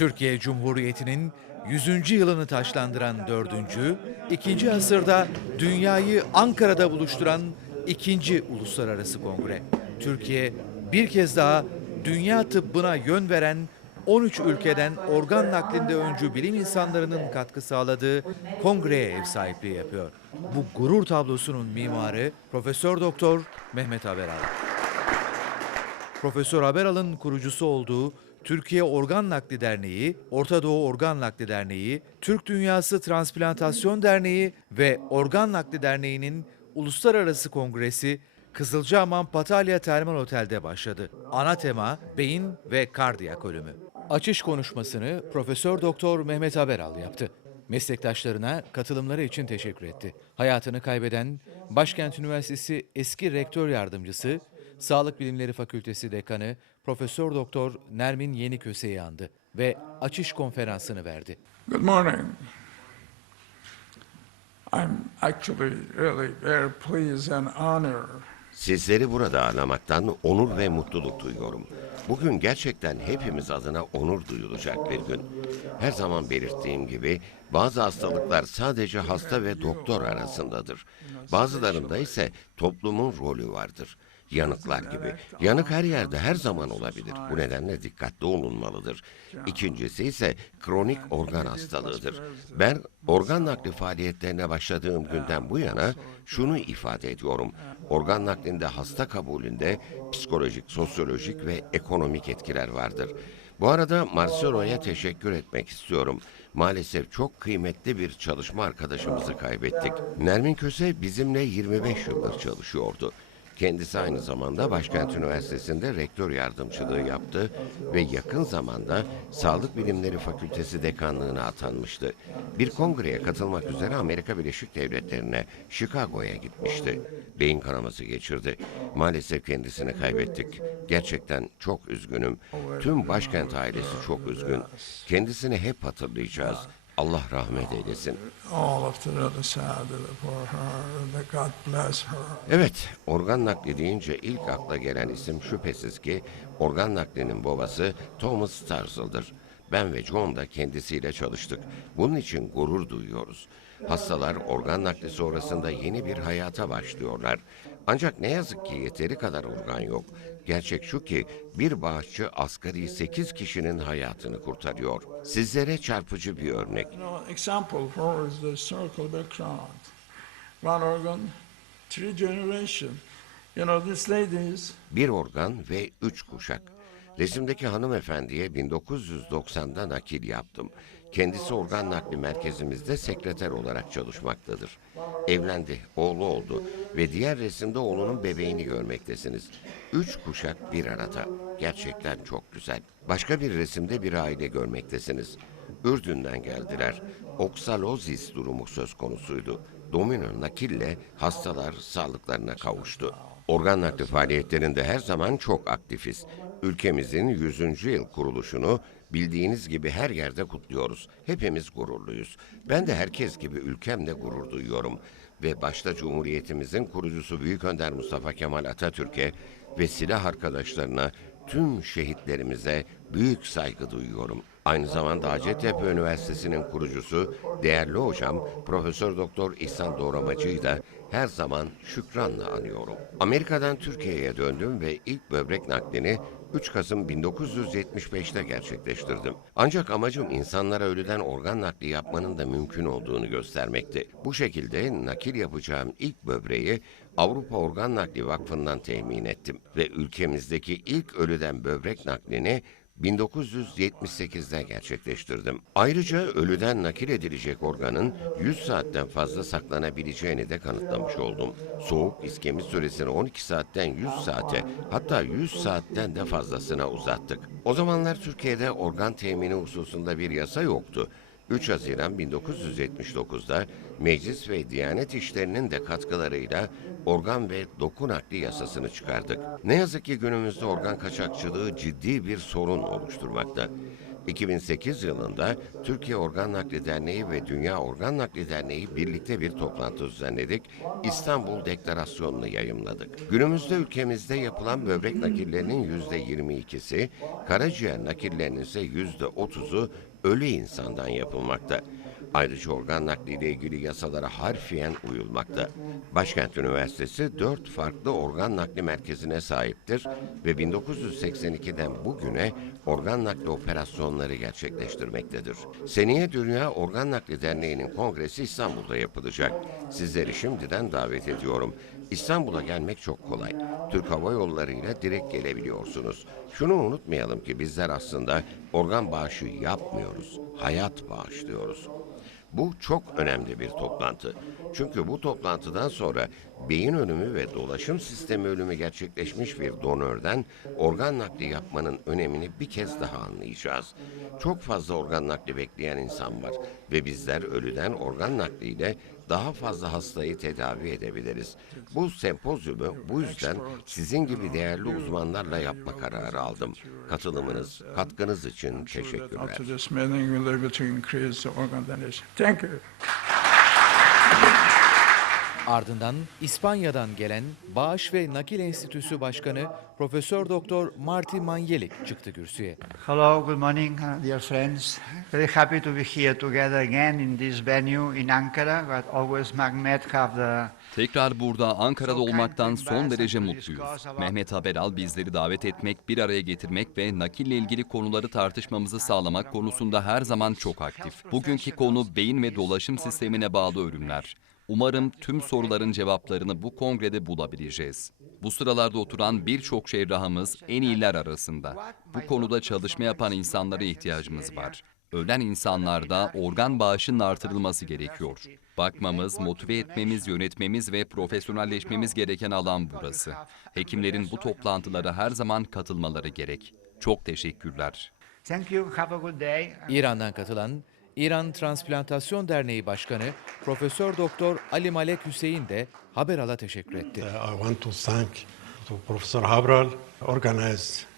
Türkiye Cumhuriyeti'nin 100. yılını taşlandıran 4. 2. asırda dünyayı Ankara'da buluşturan ikinci uluslararası kongre. Türkiye bir kez daha dünya tıbbına yön veren 13 ülkeden organ naklinde öncü bilim insanlarının katkı sağladığı kongreye ev sahipliği yapıyor. Bu gurur tablosunun mimarı Profesör Doktor Mehmet Haberal. Profesör Haberal'ın kurucusu olduğu Türkiye Organ Nakli Derneği, Orta Doğu Organ Nakli Derneği, Türk Dünyası Transplantasyon Derneği ve Organ Nakli Derneği'nin Uluslararası Kongresi Kızılcahamam Patalya Termal Otel'de başladı. Ana tema beyin ve kardiyak ölümü. Açış konuşmasını Profesör Doktor Mehmet Haberal yaptı. Meslektaşlarına katılımları için teşekkür etti. Hayatını kaybeden Başkent Üniversitesi eski rektör yardımcısı, Sağlık Bilimleri Fakültesi Dekanı Profesör Doktor Nermin Yeniköse'yi andı ve açış konferansını verdi. Good morning. I'm actually really very pleased and honored Sizleri burada ağırlamaktan onur ve mutluluk duyuyorum. Bugün gerçekten hepimiz adına onur duyulacak bir gün. Her zaman belirttiğim gibi bazı hastalıklar sadece hasta ve doktor arasındadır. Bazılarında ise toplumun rolü vardır. Yanıklar gibi. Yanık her yerde her zaman olabilir. Bu nedenle dikkatli olunmalıdır. İkincisi ise kronik organ hastalığıdır. Ben organ nakli faaliyetlerine başladığım günden bu yana şunu ifade ediyorum. Organ naklinde hasta kabulünde psikolojik, sosyolojik ve ekonomik etkiler vardır. Bu arada Marcelo'ya teşekkür etmek istiyorum. Maalesef çok kıymetli bir çalışma arkadaşımızı kaybettik. Nermin Köse bizimle 25 yıldır çalışıyordu. Kendisi aynı zamanda Başkent Üniversitesi'nde rektör yardımcılığı yaptı ve yakın zamanda Sağlık Bilimleri Fakültesi dekanlığına atanmıştı. Bir kongreye katılmak üzere Amerika Birleşik Devletleri'ne, Chicago'ya gitmişti. Beyin kanaması geçirdi. Maalesef kendisini kaybettik. Gerçekten çok üzgünüm. Tüm başkent ailesi çok üzgün. Kendisini hep hatırlayacağız. Allah rahmet eylesin. Evet, organ nakli deyince ilk akla gelen isim şüphesiz ki organ naklinin babası Thomas Starzl'dır. Ben ve John da kendisiyle çalıştık. Bunun için gurur duyuyoruz. Hastalar organ nakli sonrasında yeni bir hayata başlıyorlar. Ancak ne yazık ki yeteri kadar organ yok. Gerçek şu ki bir bağışçı asgari 8 kişinin hayatını kurtarıyor. Sizlere çarpıcı bir örnek. Bir organ ve üç kuşak. Resimdeki hanımefendiye 1990'da nakil yaptım. Kendisi organ nakli merkezimizde sekreter olarak çalışmaktadır. Evlendi, oğlu oldu ve diğer resimde oğlunun bebeğini görmektesiniz. Üç kuşak bir arada. Gerçekten çok güzel. Başka bir resimde bir aile görmektesiniz. Ürdün'den geldiler. Oksalozis durumu söz konusuydu. Domino nakille hastalar sağlıklarına kavuştu. Organ nakli faaliyetlerinde her zaman çok aktifiz. Ülkemizin 100. yıl kuruluşunu bildiğiniz gibi her yerde kutluyoruz. Hepimiz gururluyuz. Ben de herkes gibi ülkemle gurur duyuyorum. Ve başta Cumhuriyetimizin kurucusu Büyük Önder Mustafa Kemal Atatürk'e ve silah arkadaşlarına, tüm şehitlerimize büyük saygı duyuyorum. Aynı zamanda Hacettepe Üniversitesi'nin kurucusu, değerli hocam Profesör Doktor İhsan Doğramacı'yı da her zaman şükranla anıyorum. Amerika'dan Türkiye'ye döndüm ve ilk böbrek naklini 3 Kasım 1975'te gerçekleştirdim. Ancak amacım insanlara ölüden organ nakli yapmanın da mümkün olduğunu göstermekti. Bu şekilde nakil yapacağım ilk böbreği Avrupa Organ Nakli Vakfı'ndan temin ettim ve ülkemizdeki ilk ölüden böbrek naklini 1978'de gerçekleştirdim. Ayrıca ölüden nakil edilecek organın 100 saatten fazla saklanabileceğini de kanıtlamış oldum. Soğuk iskemi süresini 12 saatten 100 saate hatta 100 saatten de fazlasına uzattık. O zamanlar Türkiye'de organ temini hususunda bir yasa yoktu. 3 Haziran 1979'da Meclis ve Diyanet İşleri'nin de katkılarıyla organ ve doku nakli yasasını çıkardık. Ne yazık ki günümüzde organ kaçakçılığı ciddi bir sorun oluşturmakta. 2008 yılında Türkiye Organ Nakli Derneği ve Dünya Organ Nakli Derneği birlikte bir toplantı düzenledik. İstanbul Deklarasyonu'nu yayımladık. Günümüzde ülkemizde yapılan böbrek nakillerinin %22'si, karaciğer nakillerinin ise %30'u ölü insandan yapılmakta. Ayrıca organ nakliyle ilgili yasalara harfiyen uyulmakta. Başkent Üniversitesi dört farklı organ nakli merkezine sahiptir ve 1982'den bugüne organ nakli operasyonları gerçekleştirmektedir. Seneye Dünya Organ Nakli Derneği'nin kongresi İstanbul'da yapılacak. Sizleri şimdiden davet ediyorum. İstanbul'a gelmek çok kolay. Türk Hava Yolları ile direkt gelebiliyorsunuz. Şunu unutmayalım ki bizler aslında organ bağışı yapmıyoruz. Hayat bağışlıyoruz. Bu çok önemli bir toplantı. Çünkü bu toplantıdan sonra beyin ölümü ve dolaşım sistemi ölümü gerçekleşmiş bir donörden organ nakli yapmanın önemini bir kez daha anlayacağız. Çok fazla organ nakli bekleyen insan var ve bizler ölüden organ nakliyle daha fazla hastayı tedavi edebiliriz. Bu sempozyumu bu yüzden sizin gibi değerli uzmanlarla yapma kararı aldım. Katılımınız, katkınız için teşekkürler. After this meeting, we'll able to increase the organ donation. Thank you. Ardından İspanya'dan gelen Bağış ve Nakil Enstitüsü Başkanı Profesör Doktor Marty Manyelik çıktı kürsüye. Hello, good morning, uh, dear friends. Very happy to be here together again in this venue in Ankara. But always Mehmet have the Tekrar burada Ankara'da olmaktan son derece mutluyuz. Mehmet Haberal bizleri davet etmek, bir araya getirmek ve nakille ilgili konuları tartışmamızı sağlamak konusunda her zaman çok aktif. Bugünkü konu beyin ve dolaşım sistemine bağlı ölümler. Umarım tüm soruların cevaplarını bu kongrede bulabileceğiz. Bu sıralarda oturan birçok cerrahımız en iyiler arasında. Bu konuda çalışma yapan insanlara ihtiyacımız var. Ölen insanlarda organ bağışının artırılması gerekiyor. Bakmamız, motive etmemiz, yönetmemiz ve profesyonelleşmemiz gereken alan burası. Hekimlerin bu toplantılara her zaman katılmaları gerek. Çok teşekkürler. Thank you. Have a good day. İran'dan katılan İran Transplantasyon Derneği Başkanı Profesör Doktor Ali Malek Hüseyin de Haberal'a teşekkür etti. Uh, I want to thank to Professor Habral organized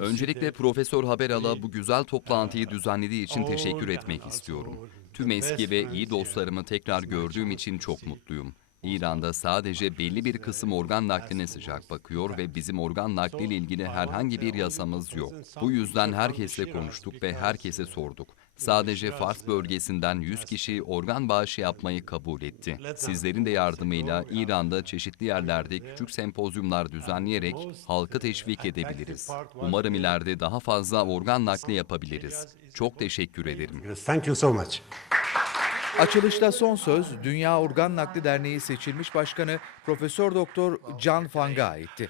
Öncelikle Profesör Haberal'a bu güzel toplantıyı düzenlediği için teşekkür etmek istiyorum. Tüm eski ve iyi dostlarımı tekrar gördüğüm için çok mutluyum. İran'da sadece belli bir kısım organ nakline sıcak bakıyor ve bizim organ nakliyle ilgili herhangi bir yasamız yok. Bu yüzden herkesle konuştuk ve herkese sorduk. Sadece Fars bölgesinden 100 kişi organ bağışı yapmayı kabul etti. Sizlerin de yardımıyla İran'da çeşitli yerlerde küçük sempozyumlar düzenleyerek halkı teşvik edebiliriz. Umarım ileride daha fazla organ nakli yapabiliriz. Çok teşekkür ederim. Thank you so much. Açılışta son söz Dünya Organ Nakli Derneği seçilmiş başkanı Profesör Doktor Can Fang'a aitti.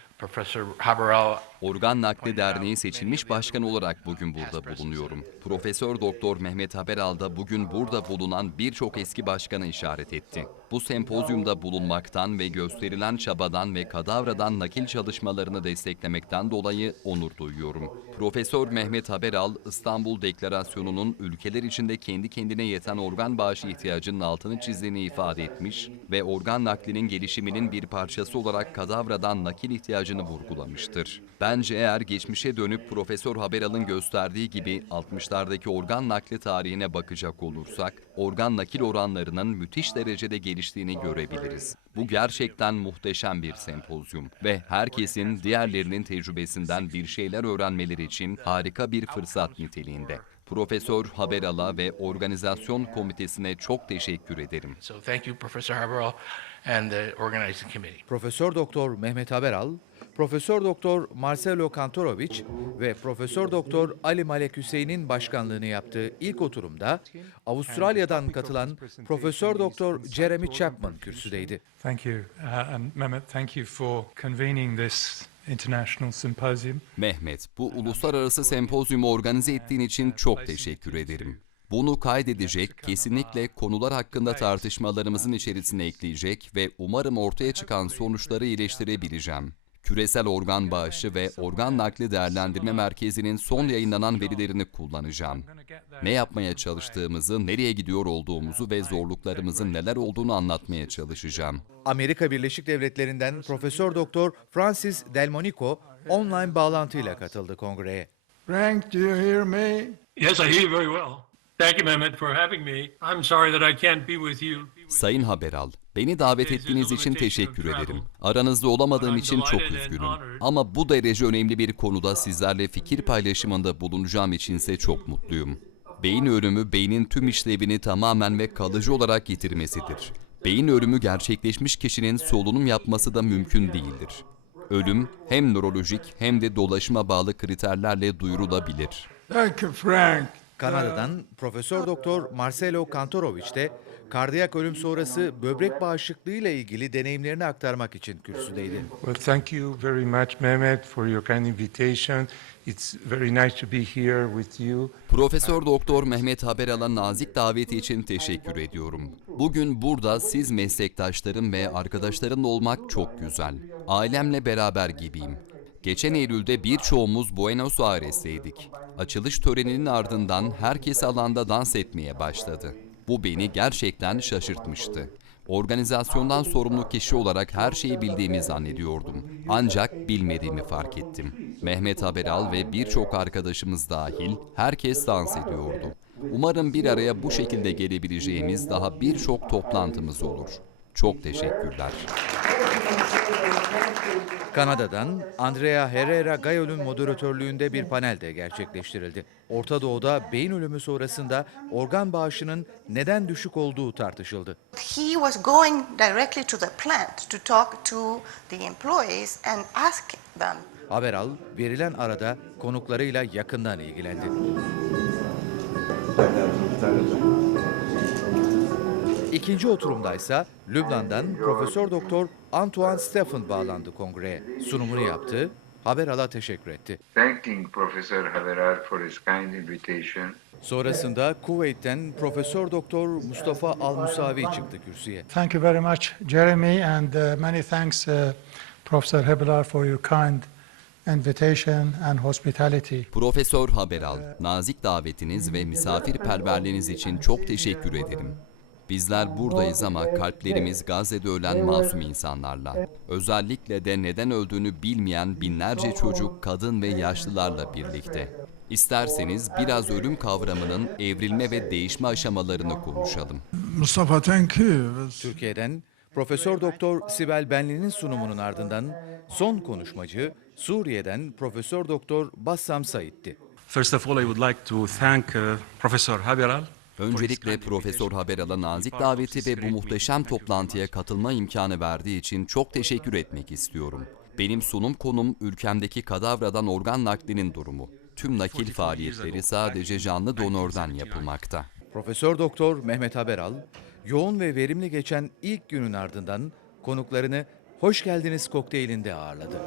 Organ Nakli Derneği seçilmiş başkan olarak bugün burada bulunuyorum. Profesör Doktor Mehmet Haberal da bugün burada bulunan birçok eski başkanı işaret etti. Bu sempozyumda bulunmaktan ve gösterilen çabadan ve kadavradan nakil çalışmalarını desteklemekten dolayı onur duyuyorum. Profesör Mehmet Haberal, İstanbul Deklarasyonu'nun ülkeler içinde kendi kendine yeten organ bağışı ihtiyacının altını çizdiğini ifade etmiş ve organ naklinin gelişiminin bir parçası olarak kadavradan nakil ihtiyacını vurgulamıştır. Bence eğer geçmişe dönüp Profesör Haberal'ın gösterdiği gibi 60'lardaki organ nakli tarihine bakacak olursak, organ nakil oranlarının müthiş derecede geliştiğini görebiliriz. Bu gerçekten muhteşem bir sempozyum ve herkesin diğerlerinin tecrübesinden bir şeyler öğrenmeleri için harika bir fırsat niteliğinde. Profesör Haberal'a ve organizasyon komitesine çok teşekkür ederim. So thank you, Professor Haberel and the organizing committee. Profesör Doktor Mehmet Haberal, Profesör Doktor Marcelo Kantorovic ve Profesör Doktor Ali Malek Hüseyin'in başkanlığını yaptığı ilk oturumda Avustralya'dan katılan Profesör Doktor Jeremy Chapman kürsüdeydi. Thank you. Uh, and Mehmet, thank you for convening this international symposium. Mehmet, bu uluslararası sempozyumu organize ettiğin için çok teşekkür ederim. Bunu kaydedecek, kesinlikle konular hakkında tartışmalarımızın içerisine ekleyecek ve umarım ortaya çıkan sonuçları iyileştirebileceğim. Küresel Organ Bağışı ve Organ Nakli Değerlendirme Merkezi'nin son yayınlanan verilerini kullanacağım. Ne yapmaya çalıştığımızı, nereye gidiyor olduğumuzu ve zorluklarımızın neler olduğunu anlatmaya çalışacağım. Amerika Birleşik Devletleri'nden Profesör Doktor Francis Delmonico online bağlantıyla katıldı kongreye. Frank, do you hear me? Yes, I hear you very well. Thank you, Mehmet, for having me. I'm sorry that I can't be with you. Sayın Haberal, beni davet ettiğiniz için teşekkür ederim. Aranızda olamadığım için çok üzgünüm. Ama bu derece önemli bir konuda sizlerle fikir paylaşımında bulunacağım içinse çok mutluyum. Beyin ölümü beynin tüm işlevini tamamen ve kalıcı olarak yitirmesidir. Beyin ölümü gerçekleşmiş kişinin solunum yapması da mümkün değildir. Ölüm hem nörolojik hem de dolaşıma bağlı kriterlerle duyurulabilir. Thank you, Frank. Kanada'dan Profesör Doktor Marcelo Kantorovich de kardiyak ölüm sonrası böbrek bağışıklığı ile ilgili deneyimlerini aktarmak için kürsüdeydi. Well, thank you very much, Mehmet, for your kind invitation. It's very nice to be here with you. Profesör Doktor Mehmet Haberal'a nazik daveti için teşekkür ediyorum. Bugün burada siz meslektaşlarım ve arkadaşlarımla olmak çok güzel. Ailemle beraber gibiyim. Geçen Eylül'de birçoğumuz Buenos Aires'teydik. Açılış töreninin ardından herkes alanda dans etmeye başladı. Bu beni gerçekten şaşırtmıştı. Organizasyondan sorumlu kişi olarak her şeyi bildiğimi zannediyordum. Ancak bilmediğimi fark ettim. Mehmet Haberal ve birçok arkadaşımız dahil herkes dans ediyordu. Umarım bir araya bu şekilde gelebileceğimiz daha birçok toplantımız olur. Çok teşekkürler. Kanada'dan Andrea Herrera Gayol'un moderatörlüğünde bir panel de gerçekleştirildi. Orta Doğu'da beyin ölümü sonrasında organ bağışının neden düşük olduğu tartışıldı. He was going directly to the plant to talk to the employees and ask them Haberal verilen arada konuklarıyla yakından ilgilendi. İkinci oturumdaysa Lübnan'dan Profesör Doktor Antoine Stephen bağlandı kongreye. Sunumunu yaptı, Haberal'a teşekkür etti. thanking Professor Haveral for his kind invitation. Sonrasında Kuveyt'ten Profesör Doktor Mustafa Al-Musavi çıktı kürsüye. Thank you very much, Jeremy, and uh, many thanks, uh, Professor Hebelar, for your kind invitation and hospitality. Profesör Haberal, nazik davetiniz ve misafirperverliğiniz için çok teşekkür ederim. Bizler buradayız ama kalplerimiz Gazze'de ölen masum insanlarla. Özellikle de neden öldüğünü bilmeyen binlerce çocuk, kadın ve yaşlılarla birlikte. İsterseniz biraz ölüm kavramının evrilme ve değişme aşamalarını konuşalım. Mustafa, thank you. Türkiye'den Profesör Doktor Sibel Benli'nin sunumunun ardından son konuşmacı Suriye'den Profesör Doktor Bassam Said'ti. First of all, I would like to thank uh, Professor Haberal. Öncelikle Profesör Haberal'a nazik daveti ve bu muhteşem toplantıya katılma imkanı verdiği için çok teşekkür etmek istiyorum. Benim sunum konum ülkemdeki kadavradan organ naklinin durumu. Tüm nakil faaliyetleri sadece canlı donörden yapılmakta. Profesör Doktor Mehmet Haberal, yoğun ve verimli geçen ilk günün ardından konuklarını Hoş Geldiniz kokteylinde ağırladı.